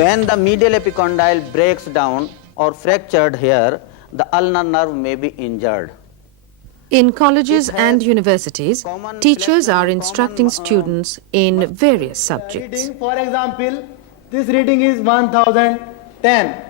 when the medial epicondyle breaks down or fractured here, the ulnar nerve may be injured. In colleges and universities, teachers are instructing students in various subjects. For example, this reading is 1010.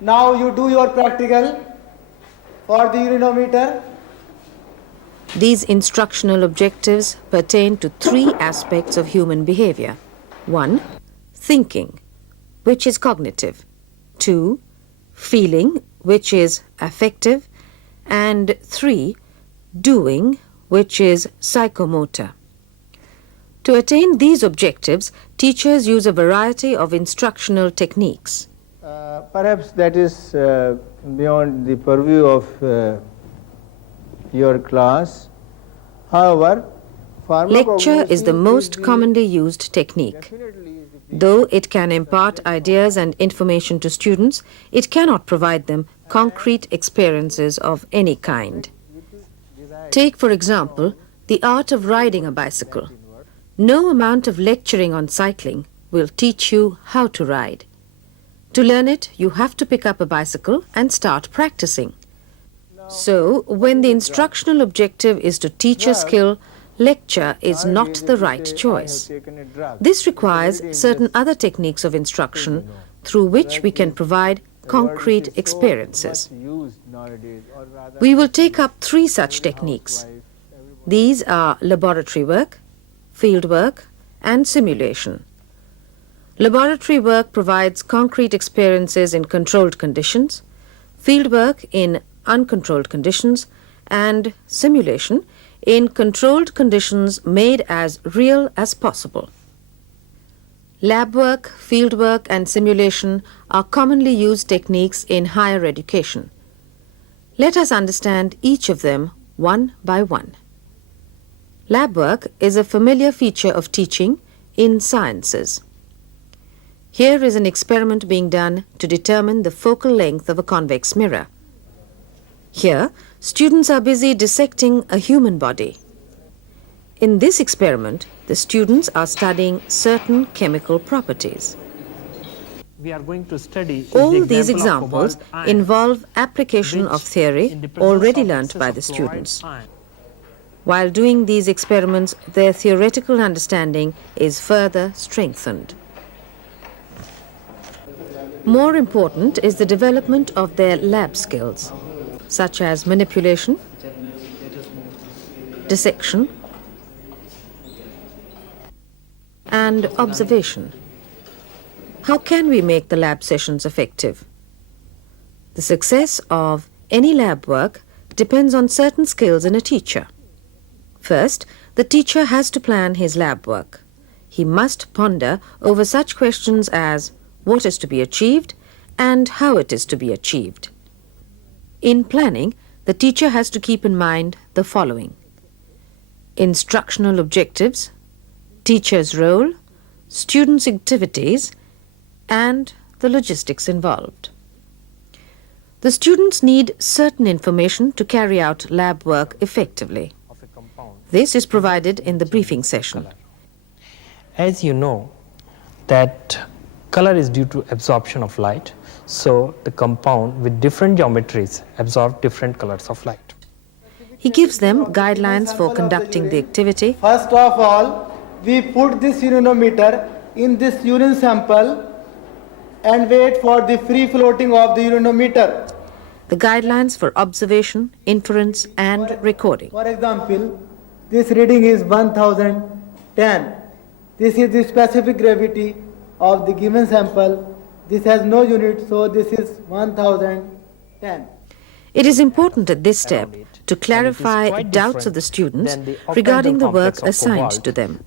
Now you do your practical for the urinometer. These instructional objectives pertain to three aspects of human behavior. 1. Thinking, which is cognitive. 2. Feeling, which is affective. And 3. Doing, which is psychomotor. To attain these objectives, teachers use a variety of instructional techniques. Perhaps that is beyond the purview of your class. However, Lecture is the most commonly used technique. Though it can impart ideas and information to students, it cannot provide them concrete experiences of any kind. Take, for example, the art of riding a bicycle. No amount of lecturing on cycling will teach you how to ride. To learn it, you have to pick up a bicycle and start practicing. So, when the instructional objective is to teach a skill, lecture is not the right choice. This requires certain other techniques of instruction through which we can provide concrete experiences. We will take up three such techniques. These are laboratory work, field work, and simulation. Laboratory work provides concrete experiences in controlled conditions, field work in uncontrolled conditions, and simulation in controlled conditions made as real as possible. Lab work, field work, and simulation are commonly used techniques in higher education. Let us understand each of them one by one. Lab work is a familiar feature of teaching in sciences. Here is an experiment being done to determine the focal length of a convex mirror. Here, students are busy dissecting a human body. In this experiment, the students are studying certain chemical properties. We are going to study All these examples involve application of theory already learnt by the students. While doing these experiments, their theoretical understanding is further strengthened. More important is the development of their lab skills, such as manipulation, dissection, and observation. How can we make the lab sessions effective? The success of any lab work depends on certain skills in a teacher. First, the teacher has to plan his lab work. He must ponder over such questions as what is to be achieved and how it is to be achieved. In planning, the teacher has to keep in mind the following: instructional objectives, teacher's role, students' activities, and the logistics involved. The students need certain information to carry out lab work effectively. This is provided in the briefing session. As you know, that color is due to absorption of light, so the compound with different geometries absorb different colors of light. He gives them guidelines for conducting the activity. First of all, we put this urinometer in this urine sample and wait for the free floating of the urinometer. The guidelines for observation, inference, and recording. For example, this reading is 1010. This is the specific gravity of the given sample. This has no unit, so this is 1010. It is important at this step to clarify doubts of the students regarding the work assigned to them.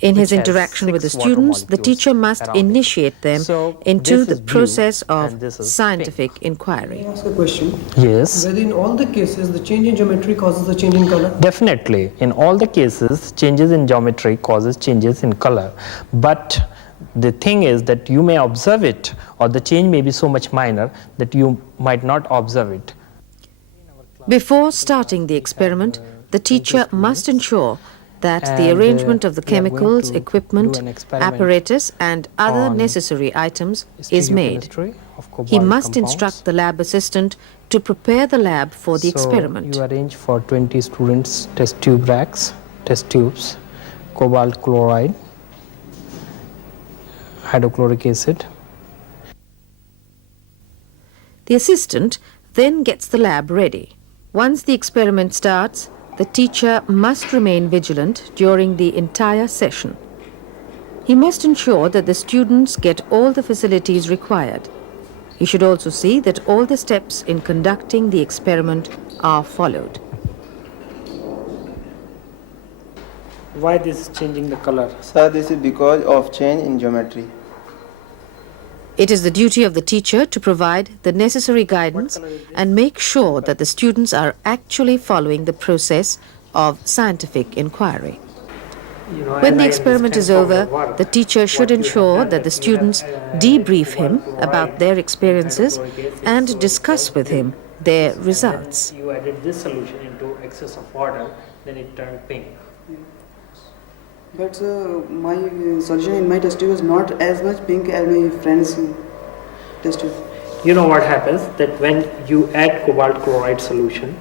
In his interaction with the students, the teacher must initiate them into the process of scientific inquiry. Can I ask a question? Yes. Whether in all the cases the change in geometry causes a change in color? Definitely. In all the cases, changes in geometry causes changes in color. But the thing is that you may observe it, or the change may be so much minor that you might not observe it. Before starting the experiment, the teacher must ensure that And, the arrangement of the we are going chemicals, to do equipment, an experiment apparatus and other on necessary items is made. stereochemistry of He cobalt must compounds. instruct the lab assistant to prepare the lab for the experiment. So you arrange for 20 students test tube racks, test tubes, cobalt chloride, hydrochloric acid. The assistant then gets the lab ready. Once the experiment starts, the teacher must remain vigilant during the entire session. He must ensure that the students get all the facilities required. He should also see that all the steps in conducting the experiment are followed. Why this is changing the color? Sir, this is because of change in geometry. It is the duty of the teacher to provide the necessary guidance and make sure that the students are actually following the process of scientific inquiry. When the experiment is over, the teacher should ensure that the students debrief him about their experiences and discuss with him their results. You added this solution into excess of water, then it turned pink. But my solution in my test tube is not as much pink as my friend's test tube. You know what happens that when you add cobalt chloride solution,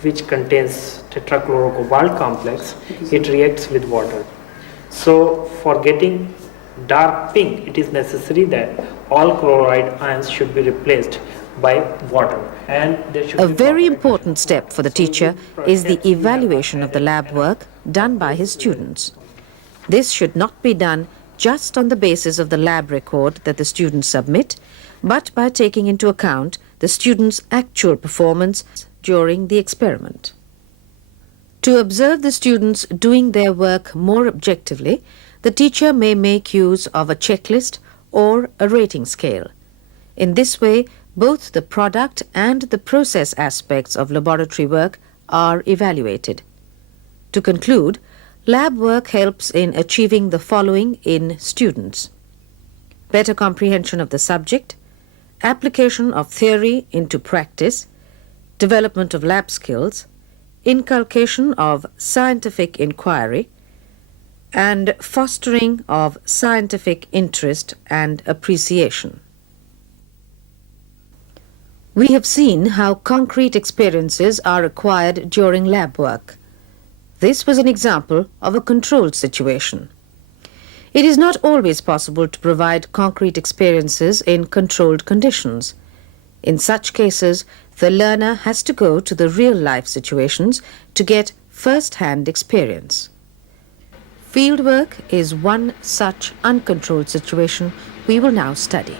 which contains tetrachlorocobalt complex, it reacts with water. So for getting dark pink, it is necessary that all chloride ions should be replaced by water. And there should A be very proper important step for the teacher is the evaluation of the lab work done by his students. This should not be done just on the basis of the lab record that the students submit, but by taking into account the students' actual performance during the experiment. To observe the students doing their work more objectively, the teacher may make use of a checklist or a rating scale. In this way, both the product and the process aspects of laboratory work are evaluated. To conclude, lab work helps in achieving the following in students: better comprehension of the subject, application of theory into practice, development of lab skills, inculcation of scientific inquiry, and fostering of scientific interest and appreciation. We have seen how concrete experiences are acquired during lab work. This was an example of a controlled situation. It is not always possible to provide concrete experiences in controlled conditions. In such cases, the learner has to go to the real-life situations to get first-hand experience. Fieldwork is one such uncontrolled situation we will now study.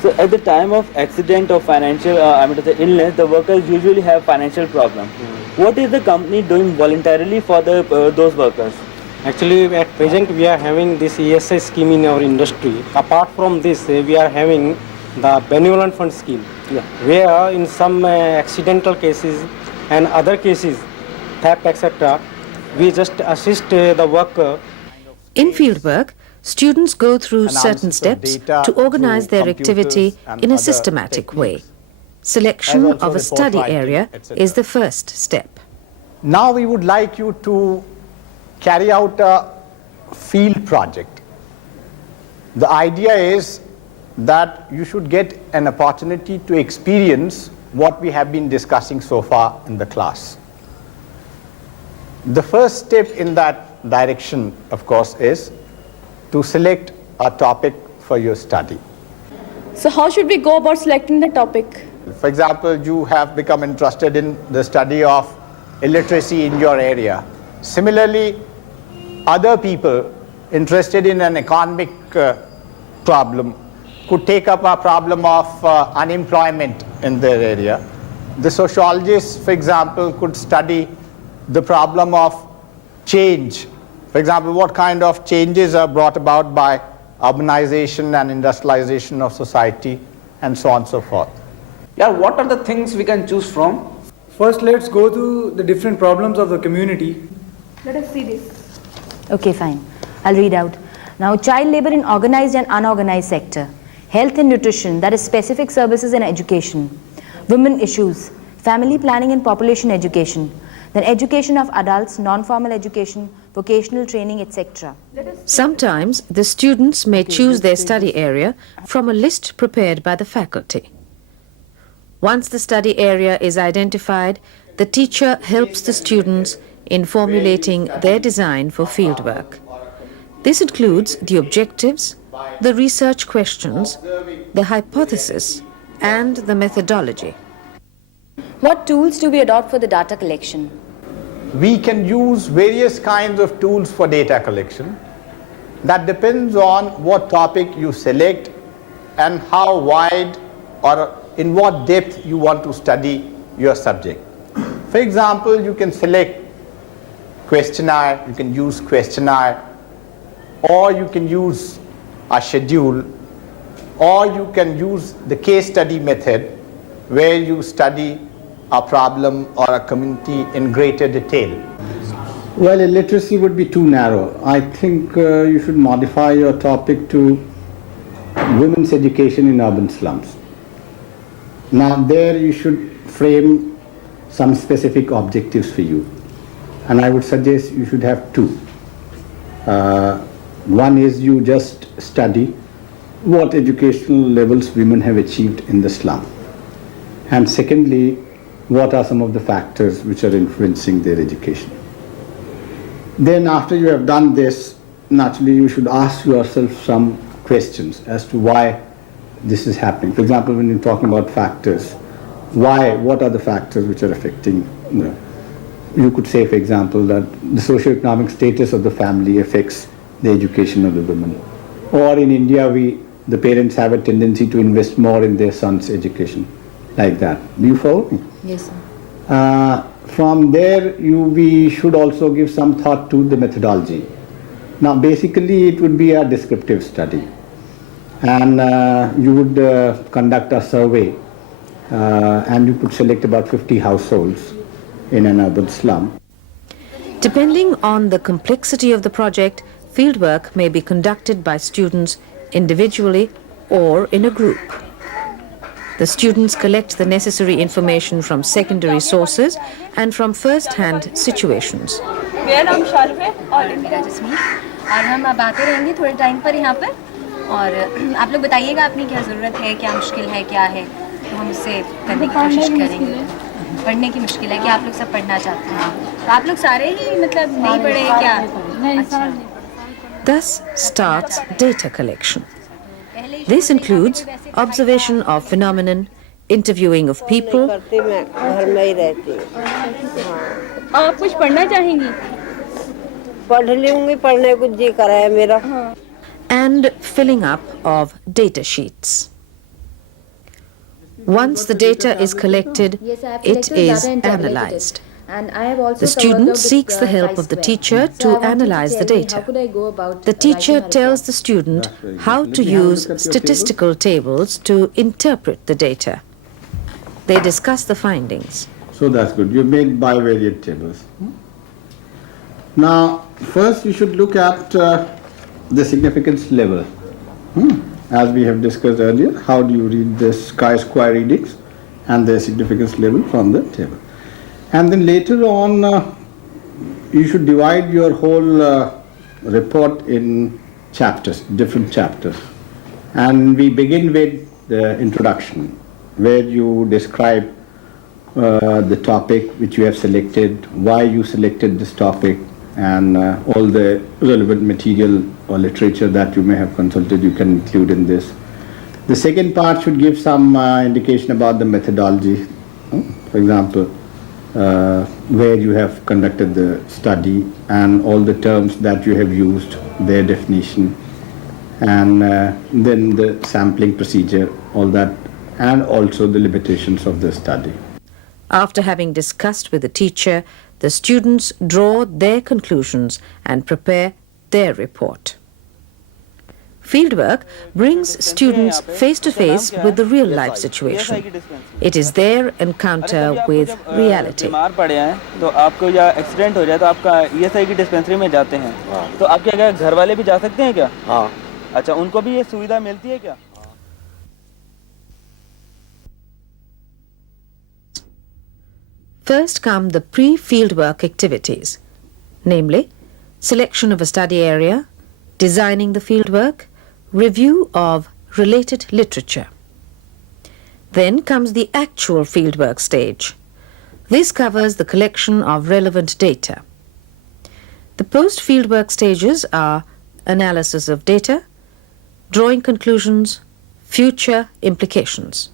So at the time of accident or financial, the illness, the workers usually have financial problem. What is the company doing voluntarily for those workers? Actually, at present we are having this ESI scheme in our industry. Apart from this, we are having the benevolent fund scheme, where in some accidental cases and other cases, theft, etc., we just assist the worker. In fieldwork, students go through certain steps to organize their activity in a systematic way. Selection of a study area is the first step. Now we would like you to carry out a field project. The idea is that you should get an opportunity to experience what we have been discussing so far in the class. The first step in that direction, of course, is to select a topic for your study. So how should we go about selecting the topic? For example, you have become interested in the study of illiteracy in your area. Similarly, other people interested in an economic problem could take up a problem of unemployment in their area. The sociologists, for example, could study the problem of change. For example, what kind of changes are brought about by urbanization and industrialization of society, and so on and so forth. Yeah, what are the things we can choose from? First, let's go to the different problems of the community. Let us see this. Okay, fine. I'll read out. Now, child labor in organized and unorganized sector. Health and nutrition, that is specific services and education. Women issues. Family planning and population education. then education of adults, non-formal education, vocational training, etc. Sometimes the students may choose their study area from a list prepared by the faculty. Once the study area is identified, the teacher helps the students in formulating their design for fieldwork. This includes the objectives, the research questions, the hypothesis, and the methodology. What tools do we adopt for the data collection? We can use various kinds of tools for data collection. That depends on what topic you select and how wide or in what depth you want to study your subject. For example, you can select questionnaire, you can use questionnaire, or you can use a schedule, or you can use the case study method where you study a problem or a community in greater detail. Well, illiteracy would be too narrow. I think you should modify your topic to women's education in urban slums. Now there you should frame some specific objectives for you. And I would suggest you should have two. One is you just study what educational levels women have achieved in the slum. And secondly, what are some of the factors which are influencing their education. Then after you have done this, naturally you should ask yourself some questions as to why this is happening. For example, when you're talking about factors, what are the factors which are affecting, you could say, for example, that the socioeconomic status of the family affects the education of the women. Or in India, the parents have a tendency to invest more in their son's education, like that. Do you follow me? Yes, sir. From there, we should also give some thought to the methodology. Now, basically, it would be a descriptive study. And you would conduct a survey, and you could select about 50 households in an urban slum. Depending on the complexity of the project, fieldwork may be conducted by students individually or in a group. The students collect the necessary information from secondary sources and from first-hand situations. मेरा नाम शालू है और मेरा jasmine, और हम अब आते रहेंगे थोड़े टाइम पर यहाँ पर, और आप लोग बताइएगा अपनी क्या ज़रूरत है, क्या मुश्किल है, क्या है, तो हम उससे करने की कोशिश करेंगे. पढ़ने की मुश्किल है कि आप लोग सब पढ़ना चाहते हैं, तो आप लोग सारे ही मतलब नहीं पढ़े क्या? अच्छा. Thus starts data collection. This includes observation of phenomenon, interviewing of people, आप कुछ पढ़ना चाहेंगी? पढ़ लूंगी, पढ़ने को जी करा है मेरा. and filling up of data sheets. Once the data is collected, it is analyzed. The student seeks the help of the teacher to analyze the data. The teacher tells the student how to use statistical tables to interpret the data. They discuss the findings. So that's good. You make bivariate tables. Now, first you should look at the significance level. As we have discussed earlier, how do you read the chi-square readings and their significance level from the table. And then later on, you should divide your whole report in chapters, different chapters. And we begin with the introduction, where you describe the topic which you have selected, why you selected this topic, and all the relevant material or literature that you may have consulted, you can include in this. The second part should give some indication about the methodology. For example, where you have conducted the study and all the terms that you have used, their definition, and then the sampling procedure, all that, and also the limitations of the study. After having discussed with the teacher, the students draw their conclusions and prepare their report. Fieldwork brings students face to face with the real life situation. It is their encounter with reality. बीमार पड़े हैं तो आपको या accident हो जाए तो आपका ईएसआई की डिस्पेंसरी में जाते हैं तो आपके क्या घर वाले भी जा सकते हैं क्या? हाँ. अच्छा, उनको भी ये सुविधा मिलती है क्या? First come the pre-fieldwork activities, namely selection of a study area, designing the fieldwork, review of related literature. Then comes the actual fieldwork stage. This covers the collection of relevant data. The post-fieldwork stages are analysis of data, drawing conclusions, future implications.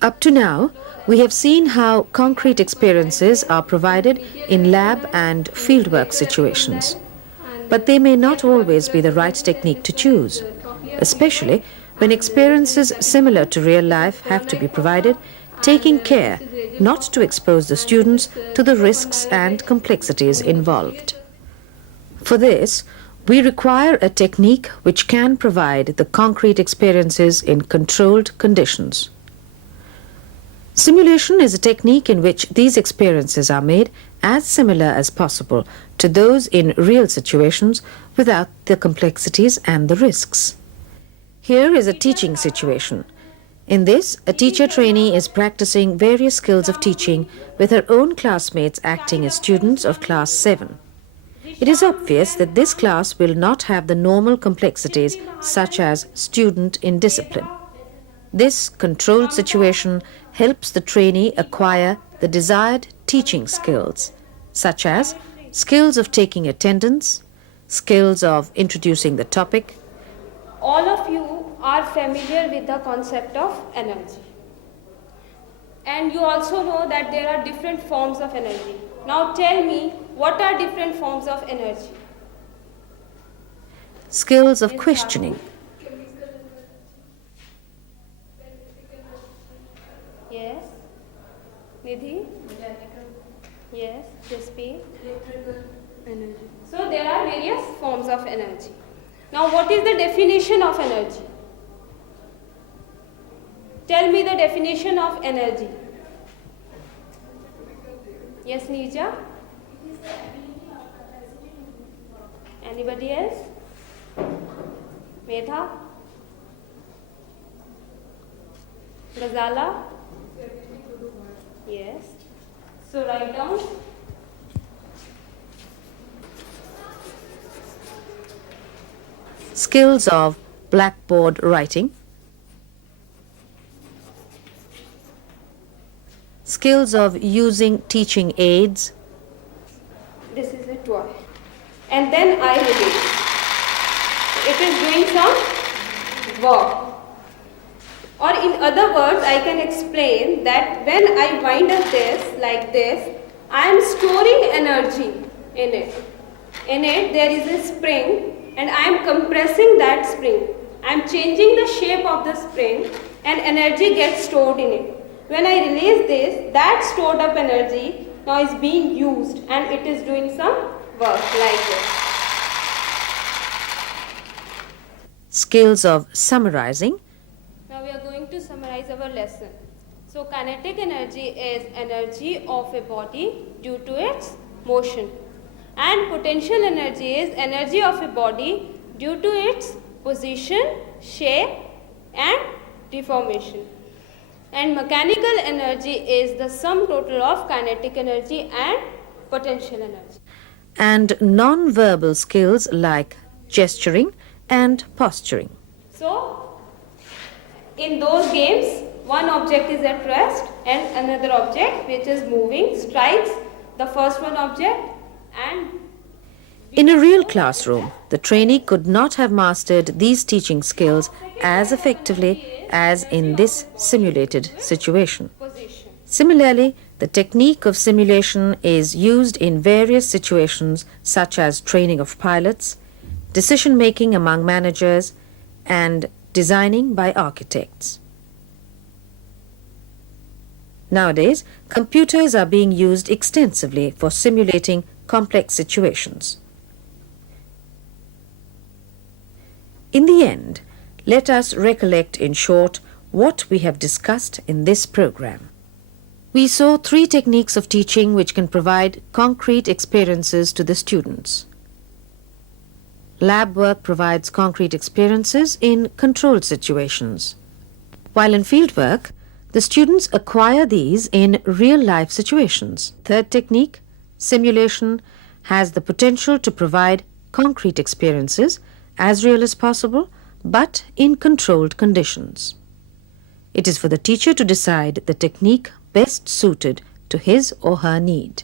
Up to now, we have seen how concrete experiences are provided in lab and fieldwork situations. But they may not always be the right technique to choose, especially when experiences similar to real life have to be provided, taking care not to expose the students to the risks and complexities involved. For this, we require a technique which can provide the concrete experiences in controlled conditions. Simulation is a technique in which these experiences are made as similar as possible to those in real situations without the complexities and the risks. Here is a teaching situation. In this, a teacher trainee is practicing various skills of teaching with her own classmates acting as students of class 7. It is obvious that this class will not have the normal complexities such as student indiscipline. This controlled situation helps the trainee acquire the desired teaching skills, such as skills of taking attendance, skills of introducing the topic. All of you are familiar with the concept of energy. And you also know that there are different forms of energy. Now tell me, what are different forms of energy? Skills of questioning. Yes. Nidhi? Yes. Crispy? Energy. So there are various forms of energy. Now what is the definition of energy? Tell me the definition of energy. Yes, Nija? Anybody else? Medha? Ghazala? Yes. So write down. Skills of blackboard writing. Skills of using teaching aids. This is a toy. And then I release. It is doing some work. Or in other words, I can explain that when I wind up this like this, I am storing energy in it. In it there is a spring and I am compressing that spring. I am changing the shape of the spring and energy gets stored in it. When I release this, that stored up energy now is being used and it is doing some work like this. Skills of summarizing. Now we are going to summarize our lesson. So kinetic energy is energy of a body due to its motion. And potential energy is energy of a body due to its position, shape and deformation. And mechanical energy is the sum total of kinetic energy and potential energy. And non-verbal skills like gesturing and posturing. So, in those games, one object is at rest and another object which is moving strikes the first one object and... In a real classroom, the trainee could not have mastered these teaching skills as effectively as in this simulated situation. Similarly, the technique of simulation is used in various situations such as training of pilots, decision-making among managers, and designing by architects. Nowadays, computers are being used extensively for simulating complex situations. In the end, let us recollect in short what we have discussed in this program. We saw 3 techniques of teaching which can provide concrete experiences to the students. Lab work provides concrete experiences in controlled situations, while in field work, The students acquire these in real-life situations. Third technique, simulation, has the potential to provide concrete experiences as real as possible, but in controlled conditions. It is for the teacher to decide the technique best suited to his or her need.